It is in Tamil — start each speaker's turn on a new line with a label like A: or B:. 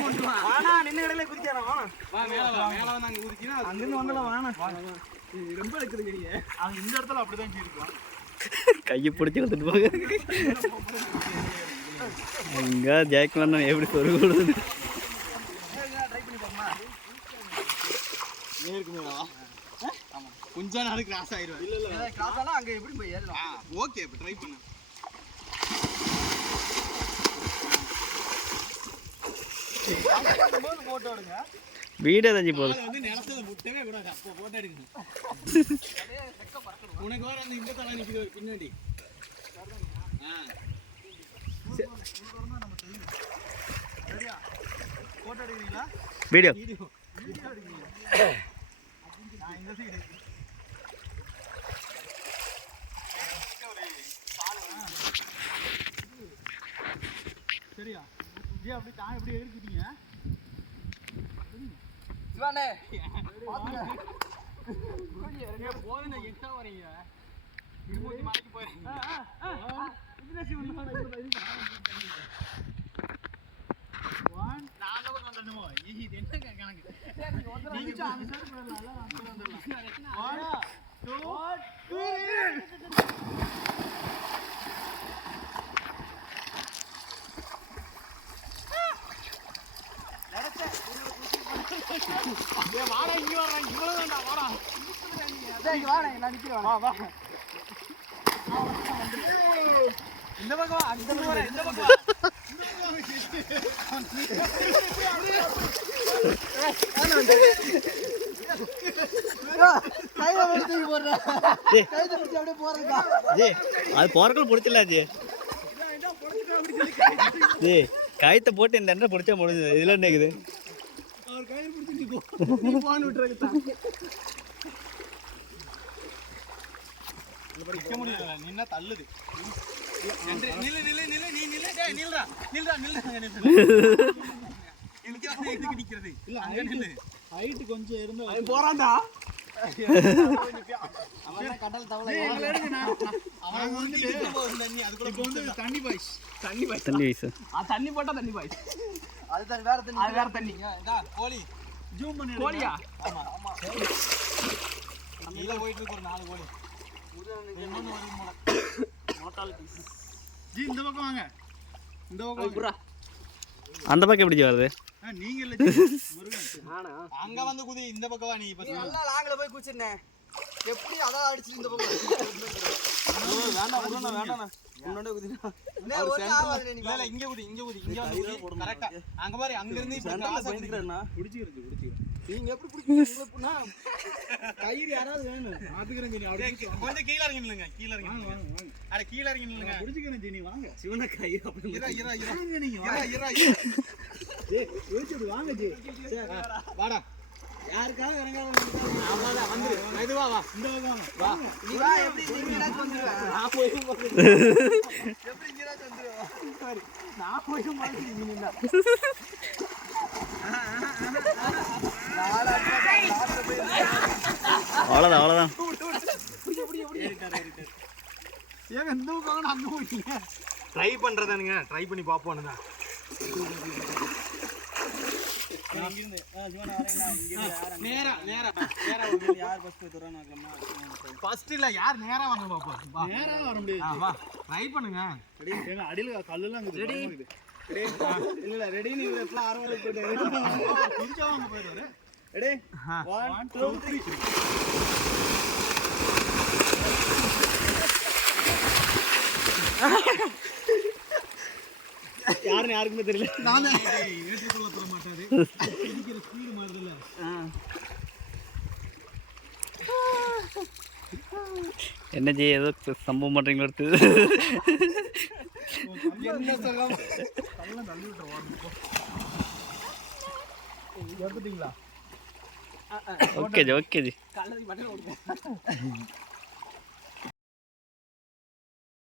A: வாடா நின்ன கடையில குதிச்சாரா
B: வா. மேல வா மேல வந்து அங்க
A: வந்தல வாணா
B: ரொம்ப நீங்க அவன் இந்த இடத்துல அப்படிதான் இருக்கும்
C: கையை பிடிச்சி எடுத்துட்டு போங்க. அங்க ஜெயக்குமார் எப்படி சொருகு விடுது
B: நேருக்கு மேல வா. ஆமா கொஞ்ச நாள் கிராஸ் ஆயிருவேன் இல்ல இல்ல
A: கிராஸ் ஆனா அங்க எப்படி போய் ஏறலாம்?
B: ஓகே இப்ப ட்ரை பண்ணு
A: போட்டோ எடுங்க
C: வீடே தஞ்சி போகுது
B: காலை வந்து நிலத்துல முட்டவே கூடாது அப்போ போட்டோ எடுக்கணும் உனக்கு வர அந்த இந்த தலை நிக்குது ஒரு பின்னாடி
C: வீடியோ
B: வீடியோ
A: நான் இந்த சைடு சரியா ஜி அப்படி தான். எப்படி எடுத்துட்டீங்க சிவானே
B: போதும் எட்டா வரீங்க இருபத்தி மலைக்கு தான் கொஞ்சம் வந்துடணுமோ வாடா இந்த பக்கம் வா, அந்த பக்கம் இந்த பக்கம்
C: அது. போறக்குள்ள பிடிச்சிடல ஜி கயத்தை போட்டு இந்த எண்ணெய் பிடிச்சா முடிஞ்சது. இதுல என்ன
B: நிக்க முடியல நின்னா தள்ளுது நில்லு நில்லு நில்லு நீ நில்லு டேய் நில்லுடா நில்லுடா எனக்கு வந்து எதுக்கு நிக்கிறது இல்ல அங்க நில்லு
A: ஹைட் கொஞ்சம் இருந்தா
B: அவன் போறான்டா
A: கடல்
B: வந்து தண்ணி அது கூட தண்ணி பாய்ஸ் தண்ணி பாய்ஸ்
C: தண்ணி
B: தண்ணி போட்டா தண்ணி பாய்ஸ்
A: அது வேற தண்ணி
B: அது வேற தண்ணி கோழி
A: ஜூம் பண்ணி
B: கோழியா? ஆமா ஆமா. கீழ போயிட்டு இருக்கு ஒரு நாலு கோழி.
A: ஜி இந்த பக்கம் வாங்க. இந்த பக்கம்.
C: அந்த பக்கம் எப்படி வருது?
A: நீங்க இல்ல
B: அங்க வந்து குதி இந்த பக்கம் வா நீ இப்ப.
A: நல்லா நாங்கள போய் குச்சிருந்தேன் எப்படி அதான் அடிச்சு இந்த பக்கம்? வேண்டாம் உடனே வேண்டாம் உன்னோட குதினா
B: இல்ல இங்க குதி இங்க குதி இங்க வந்து கரெக்டா. அங்க பாரு அங்க இருந்து
A: பிடிச்சிருக்கு நீங்க எப்படி பிடிக்கிறீங்க கயிறு யாராவது வேணும். பாத்துக்கிறேன் ஜி
B: டேய், கொஞ்சம் கீழ இறங்கி நில்லுங்க கீழ இறங்கி நில்லுங்க. அட கீழ இறங்கி நில்லுங்க.
A: பிடிச்சிக்கிறேன் ஜி நீ வாங்க. சிவன கயிறு அப்படி
B: இரா இரா இரா
A: வாங்க நீங்க
B: இரா இரா
A: யோசிச்சு வாங்க ஜி.
B: வாடா.
A: யாருக்காவது இறங்காத
B: அவ்வளவுதான். வந்துரு மெதுவா வா
A: இந்த
B: வா
A: நீ வா எப்படி
B: நான் போய்
A: எப்படி வந்துருவ நான் போய்
C: அவ்வளோதான் அவ்வளோதான்
A: ஏங்க இந்த அங்க போயிட்டீங்க
B: ட்ரை பண்றதானுங்க. ட்ரை பண்ணி பாப்போம்னு தான் நேரா நேரா நேரா
A: அங்க யார் ஃபர்ஸ்ட் போய் தரோம் நாக்கலாமா
B: ஃபர்ஸ்ட் இல்ல யார் நேரா வாங்க பாப்போம் வா
A: நேரா வர முடியாது
B: ஆ, வா ட்ரை பண்ணுங்க
A: ரெடி ஏங்க அடியில கல்லுலாம் இருக்குது ரெடி ரெடி இல்ல ரெடி நீங்க எப்பல ஆரவால போயிட்டு கொஞ்சம் வாங்க போயிடுவாரு ரெடி 1 2 3 யாருன்னு யாருக்குமே தெரியல
B: நான்
C: என்ன ஜி ஏதோ சம்பவம் பண்ணுறீங்களோ எடுத்து.
A: என்ன சொல்லாம